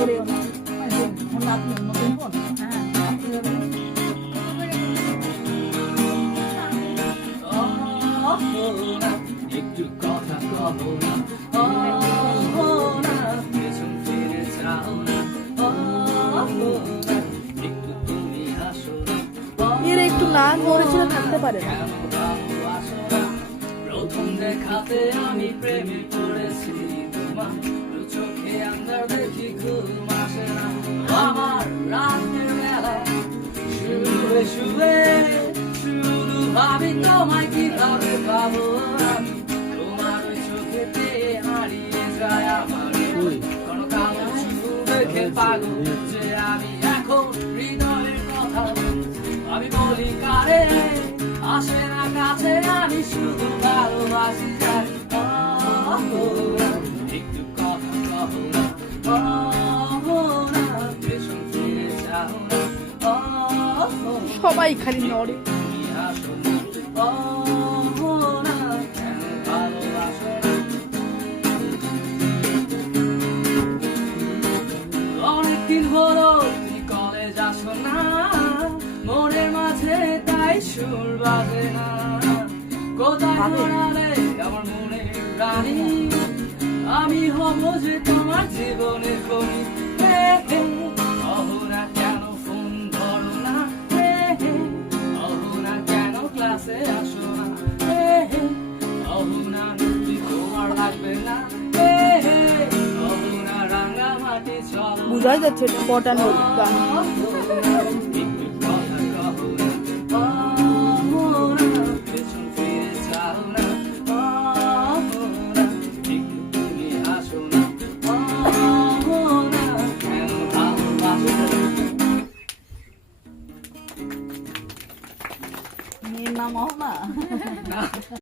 করেও না আপনি নতুন ফোন একটু কথা কব না পেছন ফিরে চাও না একটু তুমি আসো না এর একটু না করেছিল থাকতে পারে না প্রথম দেখাতে আমি প্রেমে পড়েছি তোমার দু চোখে আন্দার দেখি ঘুম আসে না আমার রাতের বেলা শুয়ে শুয়ে শুধু ভাবি তোমায় কিভাবে পাবো আমি তোমার ওই চোখেতে হারিয়ে যায় আমার কোনো কালো শুধু দেখে পাগল যে আমি এখন হৃদয়ের কথা আমি বলি কারে আসে না কাছে আমি শুধু ভালোবাসি জানি একটু কথা কব না পেছন ফিরে যাও না সবাই খালি নড়ে তুমি আসো না কেন ভালোবাসো না অনেকদিন হলো তুমি কলেজ আসো না মনের মাঝে তাই সুর বাজে না কোথায় হারালে আমার মনের প্রাণী আমি হব যে তোমার জীবনের কবি অহরা কেন ফোন ধরো না অহরা কেন ক্লাসে আসো না অহরা নদী তোমার লাগবে না অহরা রাঙামাটি চলো বুঝাই যাচ্ছে এটা পটানোর গান পেছন ফিরে যাও না একটু তুমি আসো না কেন ভালোবাসো মেয়ের নাম অহনা না